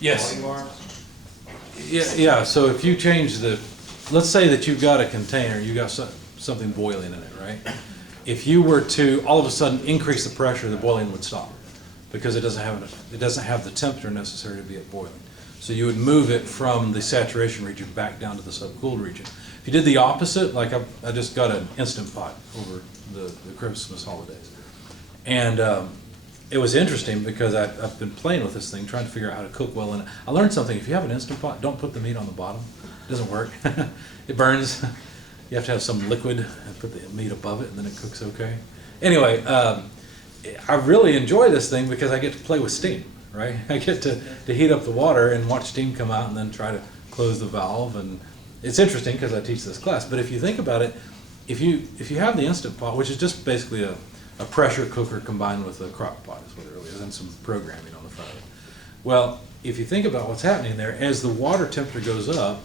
Yes. volume are? Yeah, so if you change let's say that you've got a container, you got something boiling in it, right? If you were to all of a sudden increase the pressure, the boiling would stop because it doesn't have the temperature necessary to be at boiling. So you would move it from the saturation region back down to the subcooled region. If you did the opposite, like I just got an Instant Pot over the Christmas holidays. And it was interesting because I've been playing with this thing, trying to figure out how to cook well in it. I learned something. If you have an Instant Pot, don't put the meat on the bottom. It doesn't work. It burns. You have to have some liquid and put the meat above it, and then it cooks okay. Anyway, I really enjoy this thing because I get to play with steam, right? I get to heat up the water and watch steam come out and then try to close the valve. And it's interesting because I teach this class. But if you think about it, if you have the Instant Pot, which is just basically a pressure cooker combined with a crock pot is what it really is, and some programming on the front of it. Well, if you think about what's happening there, as the water temperature goes up,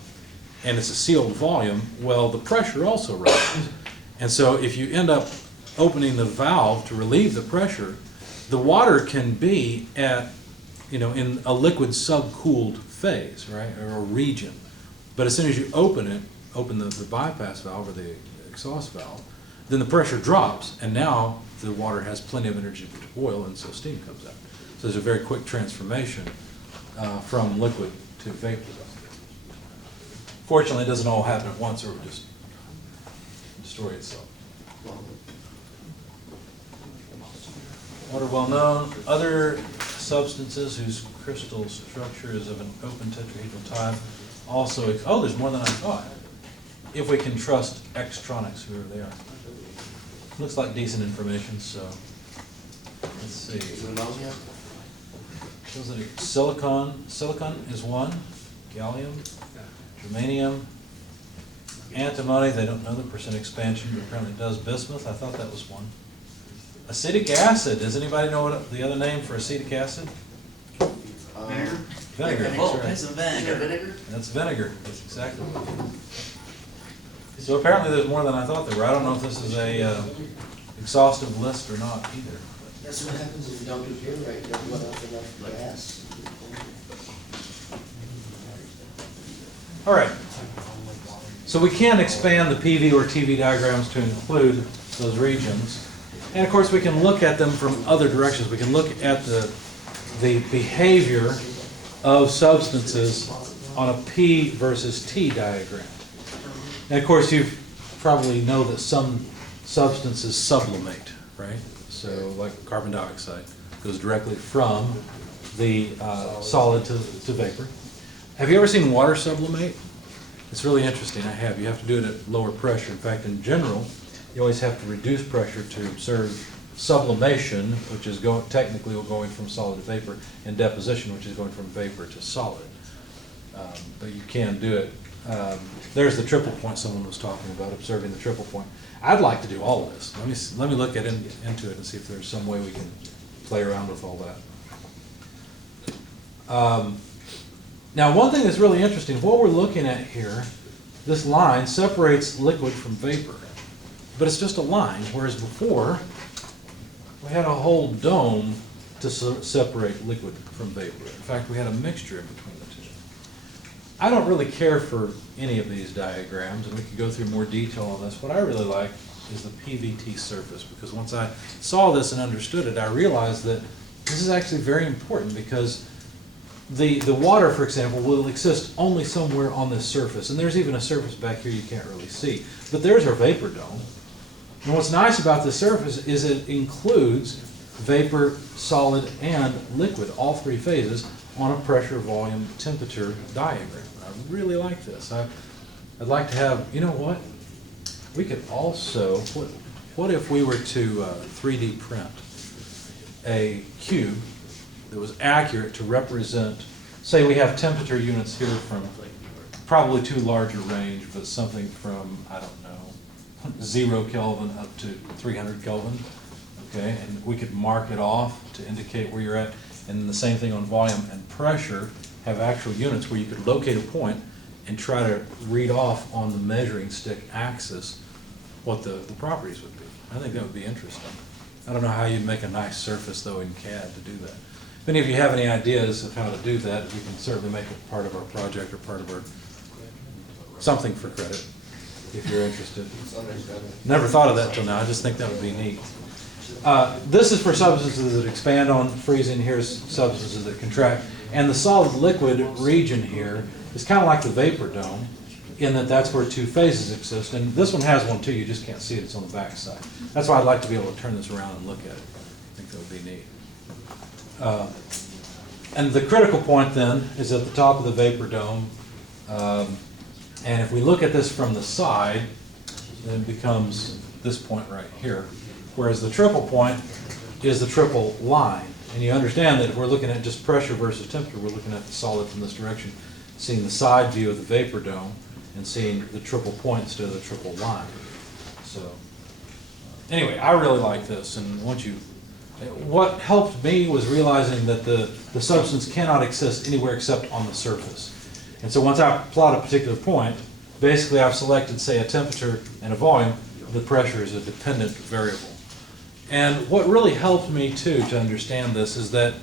and it's a sealed volume, well, the pressure also rises. And so if you end up opening the valve to relieve the pressure, the water can be at, in a liquid subcooled phase, right, or a region. But as soon as you open the bypass valve or the exhaust valve, then the pressure drops, and now the water has plenty of energy to boil, and so steam comes out. So there's a very quick transformation from liquid to vapor. Fortunately, it doesn't all happen at once, or it would just destroy itself. Water well known. Other substances whose crystal structure is of an open tetrahedral type also, there's more than I thought. If we can trust extronics, whoever they are. Looks like decent information, so let's see. Silicon is one. Gallium, germanium, antimony, they don't know the percent expansion, but apparently it does. Bismuth, I thought that was one. Acetic acid, does anybody know what the other name for acetic acid? Vinegar? Vinegar, that's Oh, right. that's a vinegar. Vinegar? That's vinegar, that's exactly what it is. So apparently there's more than I thought there were. I don't know if this is a exhaustive list or not either. That's what happens if you don't do peer rate, you don't run off enough gas. All right. So we can expand the PV or TV diagrams to include those regions. And of course we can look at them from other directions. We can look at the behavior of substances on a P versus T diagram. And of course you probably know that some substances sublimate, right? So like carbon dioxide goes directly from the solid to vapor. Have you ever seen water sublimate? It's really interesting. I have. You have to do it at lower pressure. In fact, in general, you always have to reduce pressure to observe sublimation, which is technically going from solid to vapor, and deposition, which is going from vapor to solid. But you can do it. There's the triple point someone was talking about, observing the triple point. I'd like to do all of this. Let me look into it and see if there's some way we can play around with all that. Now, one thing that's really interesting, what we're looking at here, this line separates liquid from vapor. But it's just a line, whereas before, we had a whole dome to separate liquid from vapor. In fact, we had a mixture in between the two. I don't really care for any of these diagrams, and we could go through more detail on this. What I really like is the PVT surface, because once I saw this and understood it, I realized that this is actually very important, because the water, for example, will exist only somewhere on this surface. And there's even a surface back here you can't really see. But there's our vapor dome. And what's nice about this surface is it includes vapor, solid, and liquid, all three phases, on a pressure, volume, temperature diagram. I really like this. I'd like to have, you know what? We could also, what if we were to 3D print a cube that was accurate to represent, say we have temperature units here from probably too large a range, but something from, I don't know, 0 Kelvin up to 300 Kelvin, okay? And we could mark it off to indicate where you're at. And the same thing on volume and pressure, have actual units where you could locate a point and try to read off on the measuring stick axis what the properties would be. I think that would be interesting. I don't know how you'd make a nice surface, though, in CAD to do that. If any of you have any ideas of how to do that, we can certainly make it part of our project or part of our, something for credit, if you're interested. Never thought of that till now, I just think that would be neat. This is for substances that expand on freezing, here's substances that contract. And the solid-liquid region here is kind of like the vapor dome, in that that's where two phases exist. And this one has one too, you just can't see it, it's on the back side. That's why I'd like to be able to turn this around and look at it. I think that would be neat. And the critical point then is at the top of the vapor dome. And if we look at this from the side, then it becomes this point right here. Whereas the triple point is the triple line. And you understand that if we're looking at just pressure versus temperature, we're looking at the solid from this direction, seeing the side view of the vapor dome, and seeing the triple point instead of the triple line. So, anyway, I really like this. And what helped me was realizing that the substance cannot exist anywhere except on the surface. And so once I plot a particular point, basically I've selected, say, a temperature and a volume. The pressure is a dependent variable. And what really helped me, too, to understand this is that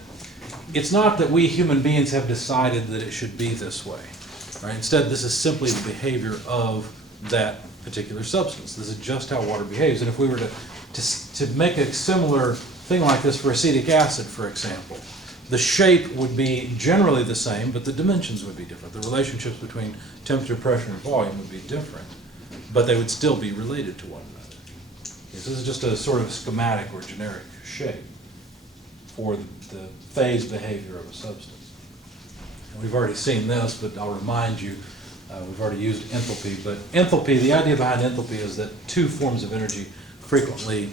it's not that we human beings have decided that it should be this way. Right? Instead, this is simply the behavior of that particular substance. This is just how water behaves. And if we were to make a similar thing like this for acetic acid, for example, the shape would be generally the same, but the dimensions would be different. The relationships between temperature, pressure, and volume would be different, but they would still be related to one another. This is just a sort of schematic or generic shape for the phase behavior of a substance. And we've already seen this, but I'll remind you, we've already used enthalpy, but enthalpy, the idea behind enthalpy is that two forms of energy frequently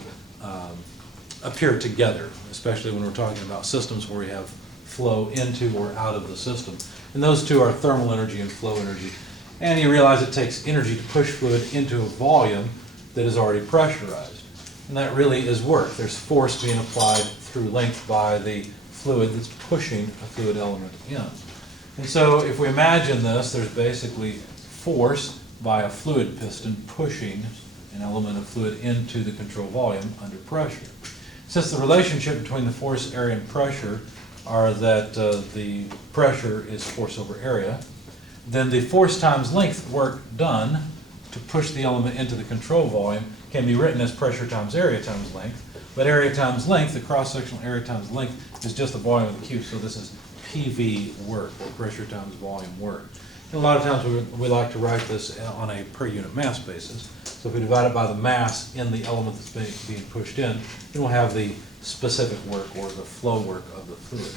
appear together, especially when we're talking about systems where we have flow into or out of the system. And those two are thermal energy and flow energy. And you realize it takes energy to push fluid into a volume that is already pressurized. And that really is work. There's force being applied through length by the fluid that's pushing a fluid element in. And so if we imagine this, there's basically force by a fluid piston pushing an element of fluid into the control volume under pressure. Since the relationship between the force, area, and pressure are that the pressure is force over area, then the force times length work done to push the element into the control volume can be written as pressure times area times length. But area times length, the cross-sectional area times length, is just the volume of the cube. So this is PV work, or pressure times volume work. And a lot of times we like to write this on a per unit mass basis. So if we divide it by the mass in the element that's being pushed in, then we'll have the specific work or the flow work of the fluid.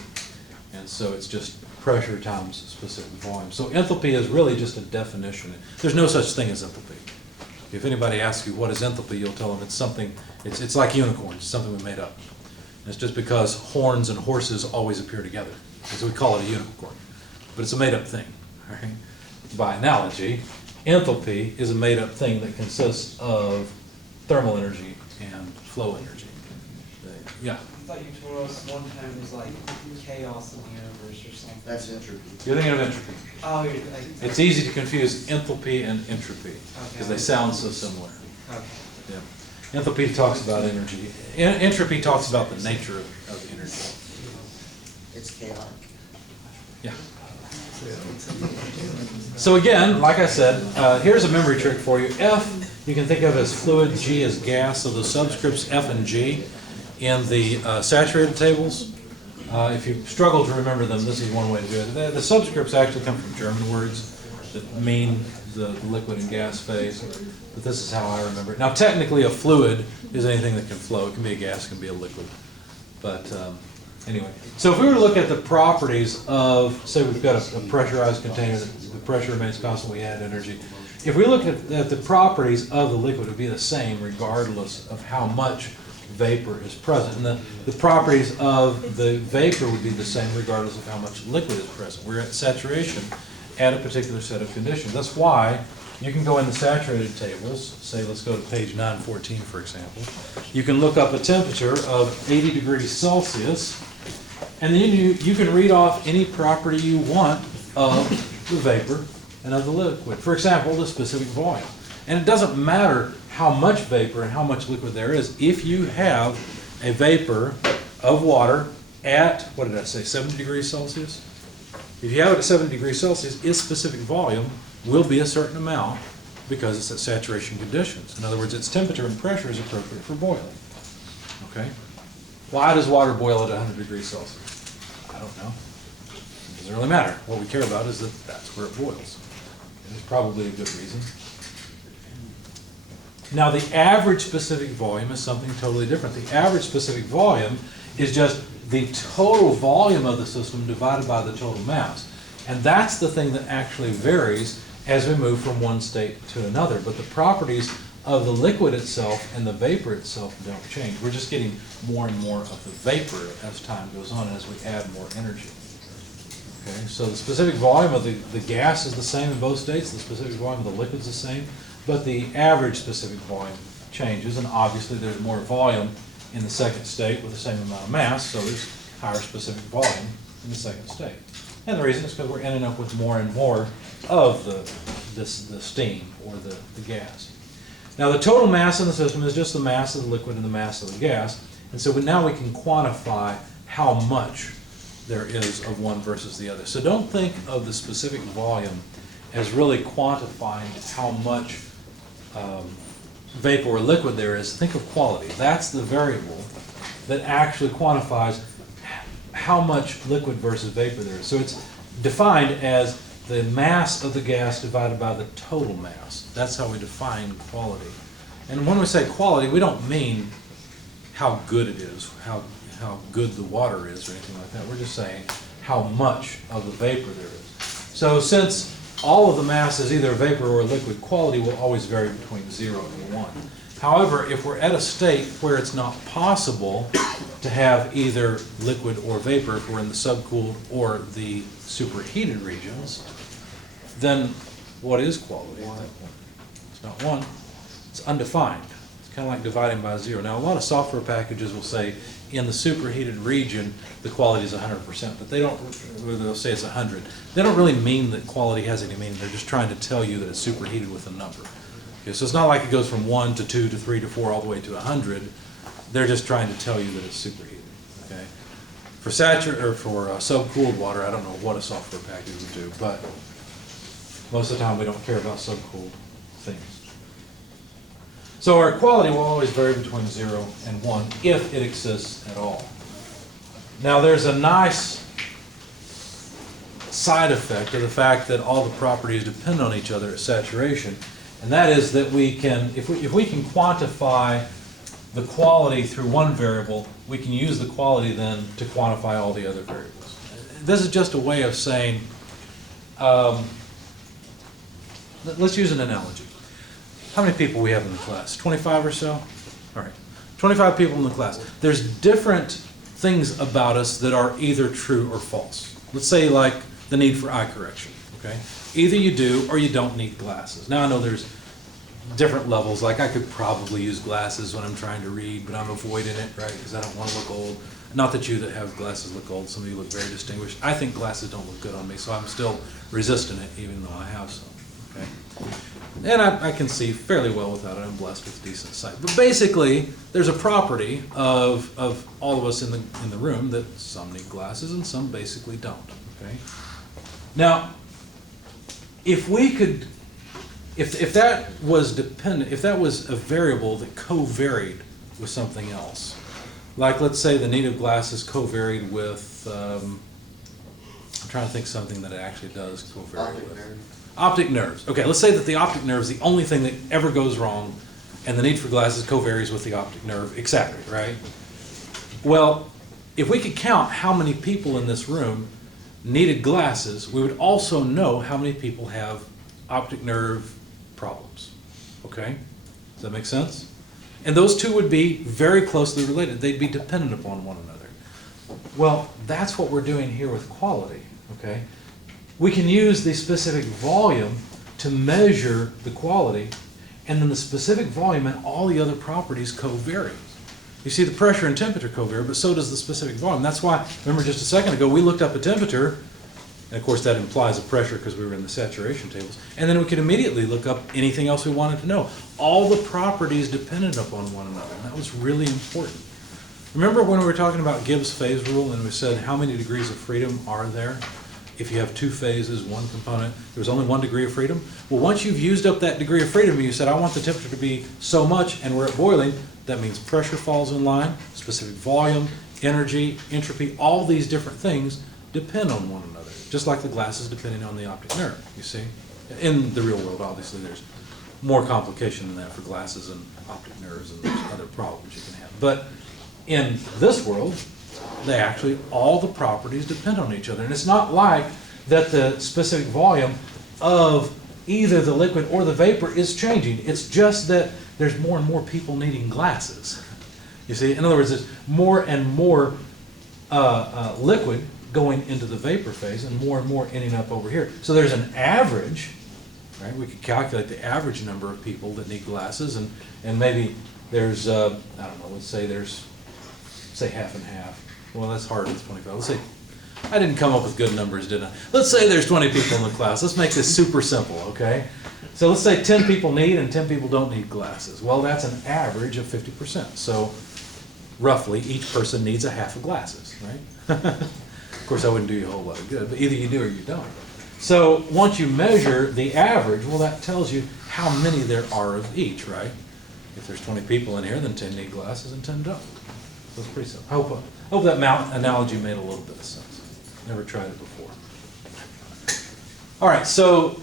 And so it's just pressure times specific volume. So enthalpy is really just a definition. There's no such thing as enthalpy. If anybody asks you what is enthalpy, you'll tell them it's something, it's like unicorns, it's something we made up. And it's just because horns and horses always appear together. And so we call it a unicorn. But it's a made up thing. Right? By analogy, enthalpy is a made up thing that consists of thermal energy and flow energy. Yeah? I thought you told us one time it was like chaos in the universe or something. That's entropy. You're thinking of entropy. Oh, you're like, It's easy to confuse enthalpy and entropy because they sound so similar. okay. Yeah. Enthalpy talks about energy. Entropy talks about the nature of energy. It's chaotic. Yeah. So again, like I said, here's a memory trick for you. F you can think of as fluid, G as gas. So the subscripts F and G in the saturated tables. If you struggle to remember them, this is one way to do it. The subscripts actually come from German words that mean the liquid and gas phase, but this is how I remember it. Now technically a fluid is anything that can flow. It can be a gas, it can be a liquid. But anyway, so if we were to look at the properties of, say we've got a pressurized container, the pressure remains constant, we add energy. If we look at the properties of the liquid, it would be the same regardless of how much vapor is present. And the properties of the vapor would be the same regardless of how much liquid is present. We're at saturation at a particular set of conditions. That's why you can go in the saturated tables, say let's go to page 914 for example. You can look up a temperature of 80 degrees Celsius, and then you can read off any property you want of the vapor and of the liquid. For example, the specific volume. And it doesn't matter how much vapor and how much liquid there is. If you have a vapor of water at, what did I say, 70 degrees Celsius? If you have it at 70 degrees Celsius, its specific volume will be a certain amount because it's at saturation conditions. In other words, its temperature and pressure is appropriate for boiling. Okay? Why does water boil at 100 degrees Celsius? I don't know. It doesn't really matter. What we care about is that that's where it boils. There's probably a good reason. Now, the average specific volume is something totally different. The average specific volume is just the total volume of the system divided by the total mass. And that's the thing that actually varies as we move from one state to another. But the properties of the liquid itself and the vapor itself don't change. We're just getting more and more of the vapor as time goes on and as we add more energy. Okay, so the specific volume of the gas is the same in both states, the specific volume of the liquid is the same, but the average specific volume changes, and obviously there's more volume in the second state with the same amount of mass, so there's higher specific volume in the second state. And the reason is because we're ending up with more and more of the steam or the gas. Now the total mass in the system is just the mass of the liquid and the mass of the gas, and so now we can quantify how much there is of one versus the other. So don't think of the specific volume as really quantifying how much vapor or liquid there is. Think of quality. That's the variable that actually quantifies how much liquid versus vapor there is. So it's defined as the mass of the gas divided by the total mass. That's how we define quality. And when we say quality, we don't mean how good it is, how good the water is or anything like that. We're just saying how much of the vapor there is. So since all of the mass is either vapor or liquid, quality will always vary between 0 and 1. However, if we're at a state where it's not possible to have either liquid or vapor, if we're in the subcooled or the superheated regions, then what is quality at that point? It's not 1, it's undefined. It's kind of like dividing by 0. Now, a lot of software packages will say in the superheated region, the quality is 100%, but they don't, or they'll say it's 100. They don't really mean that quality has any meaning. They're just trying to tell you that it's superheated with a number. Okay, so it's not like it goes from 1 to 2 to 3 to 4 all the way to 100. They're just trying to tell you that it's superheated. Okay. For subcooled water, I don't know what a software package would do, but most of the time we don't care about subcooled things. So our quality will always vary between 0 and 1 if it exists at all. Now there's a nice side effect of the fact that all the properties depend on each other at saturation, and that is that we can, if we can quantify the quality through one variable, we can use the quality then to quantify all the other variables. This is just a way of saying, let's use an analogy. How many people we have in the class? 25 or so? All right. 25 people in the class. There's different things about us that are either true or false. Let's say like the need for eye correction, okay? Either you do or you don't need glasses. Now I know there's different levels, like I could probably use glasses when I'm trying to read, but I'm avoiding it, right, because I don't want to look old. Not that you that have glasses look old, some of you look very distinguished. I think glasses don't look good on me, so I'm still resisting it even though I have some, okay? And I can see fairly well without it. I'm blessed with decent sight. But basically, there's a property of all of us in the room that some need glasses and some basically don't. Okay. Now, if we could, if that was dependent, if that was a variable that co-varied with something else, like let's say the need of glasses co-varied with, I'm trying to think something that it actually does co-vary with. Optic nerves. Okay, let's say that the optic nerve is the only thing that ever goes wrong, and the need for glasses co-varies with the optic nerve, exactly, right? Well, if we could count how many people in this room needed glasses, we would also know how many people have optic nerve problems. Okay? Does that make sense? And those two would be very closely related. They'd be dependent upon one another. Well, that's what we're doing here with quality, okay? We can use the specific volume to measure the quality, and then the specific volume and all the other properties co-vary. You see, the pressure and temperature co-vary, but so does the specific volume. That's why, remember just a second ago, we looked up a temperature, and of course that implies a pressure because we were in the saturation tables, and then we could immediately look up anything else we wanted to know. All the properties depended upon one another, and that was really important. Remember when we were talking about Gibbs phase rule and we said how many degrees of freedom are there? If you have two phases, one component, there's only 1 degree of freedom. Well, once you've used up that degree of freedom, you said, I want the temperature to be so much, and we're at boiling, that means pressure falls in line, specific volume, energy, entropy, all these different things depend on one another, just like the glasses depending on the optic nerve, you see? In the real world, obviously, there's more complication than that for glasses and optic nerves, and there's other problems you can have. But in this world, they actually, all the properties depend on each other. And it's not like that the specific volume of either the liquid or the vapor is changing. It's just that there's more and more people needing glasses. You see, in other words, there's more and more liquid going into the vapor phase and more ending up over here. So there's an average, right? We could calculate the average number of people that need glasses, and maybe there's, I don't know, let's say there's, say half and half. Well, that's hard, it's 25. Let's say, I didn't come up with good numbers, did I? Let's say there's 20 people in the class. Let's make this super simple, okay? So let's say 10 people need and 10 people don't need glasses. Well, that's an average of 50%. So roughly, each person needs a half of glasses, right? Of course, that wouldn't do you a whole lot of good, but either you do or you don't. So once you measure the average, well, that tells you how many there are of each, right? If there's 20 people in here, then 10 need glasses and 10 don't. So it's pretty simple. Hope that analogy made a little bit of sense. Never tried it before. All right, so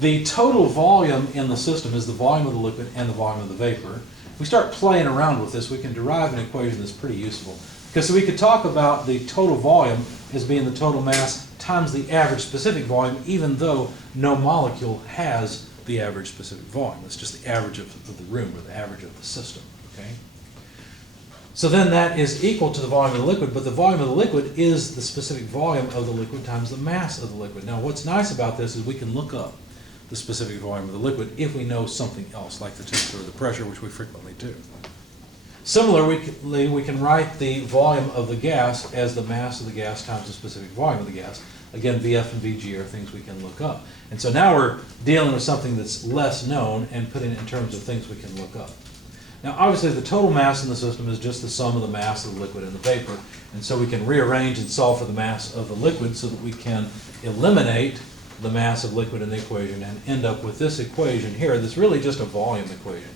the total volume in the system is the volume of the liquid and the volume of the vapor. If we start playing around with this, we can derive an equation that's pretty useful. Because we could talk about the total volume as being the total mass times the average specific volume, even though no molecule has the average specific volume. It's just the average of the room, or the average of the system, okay? So then that is equal to the volume of the liquid, but the volume of the liquid is the specific volume of the liquid times the mass of the liquid. Now what's nice about this is we can look up the specific volume of the liquid if we know something else, like the temperature or the pressure, which we frequently do. Similarly, we can write the volume of the gas as the mass of the gas times the specific volume of the gas. Again, VF and VG are things we can look up. And so now we're dealing with something that's less known and putting it in terms of things we can look up. Now, obviously, the total mass in the system is just the sum of the mass of the liquid and the vapor. And so we can rearrange and solve for the mass of the liquid so that we can eliminate the mass of liquid in the equation and end up with this equation here that's really just a volume equation.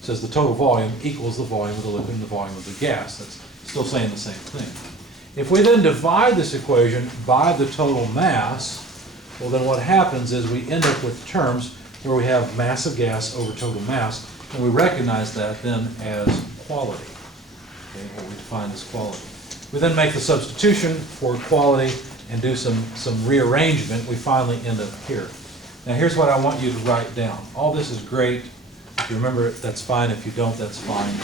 It says the total volume equals the volume of the liquid and the volume of the gas. That's still saying the same thing. If we then divide this equation by the total mass, well, then what happens is we end up with terms where we have mass of gas over total mass, and we recognize that then as quality, okay, what we define as quality. We then make the substitution for quality and do some rearrangement. We finally end up here. Now here's what I want you to write down. All this is great. If you remember it, that's fine. If you don't, that's fine.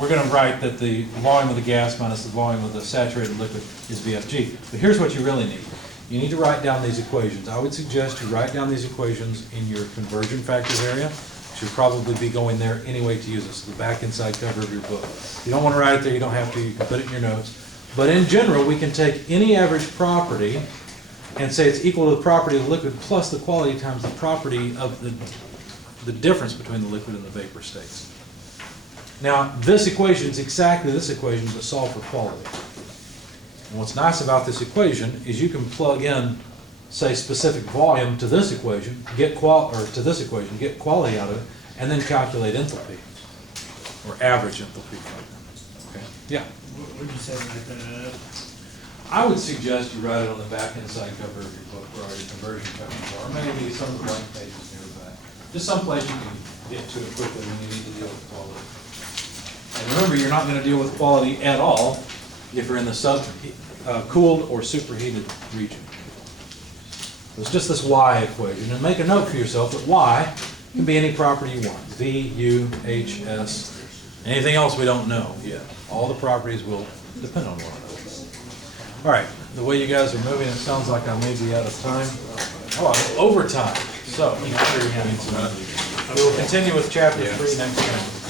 We're going to write that the volume of the gas minus the volume of the saturated liquid is VFG. But here's what you really need. You need to write down these equations. I would suggest you write down these equations in your conversion factors area. You should probably be going there anyway to use this, the back inside cover of your book. If you don't want to write it there, you don't have to. You can put it in your notes. But in general, we can take any average property and say it's equal to the property of the liquid plus the quality times the property of the difference between the liquid and the vapor states. Now, this equation is exactly this equation, but solved for quality. And what's nice about this equation is you can plug in, say, specific volume to this equation, get quality out of it, and then calculate enthalpy, or average enthalpy. Okay? Yeah? What would you say like that? I would suggest you write it on the back inside cover of your book where all your conversion factors are, or maybe some of the blank pages near the back. Just someplace you can get to it quickly when you need to deal with quality. And remember, you're not going to deal with quality at all if you're in the cooled or superheated region. It's just this Y equation. And make a note for yourself that Y can be any property you want. V, U, H, S, anything else we don't know yet. All the properties will depend on one another. All right, the way you guys are moving, it sounds like I may be out of time. Oh, I'm over time. So, we will continue with chapter 3 next time.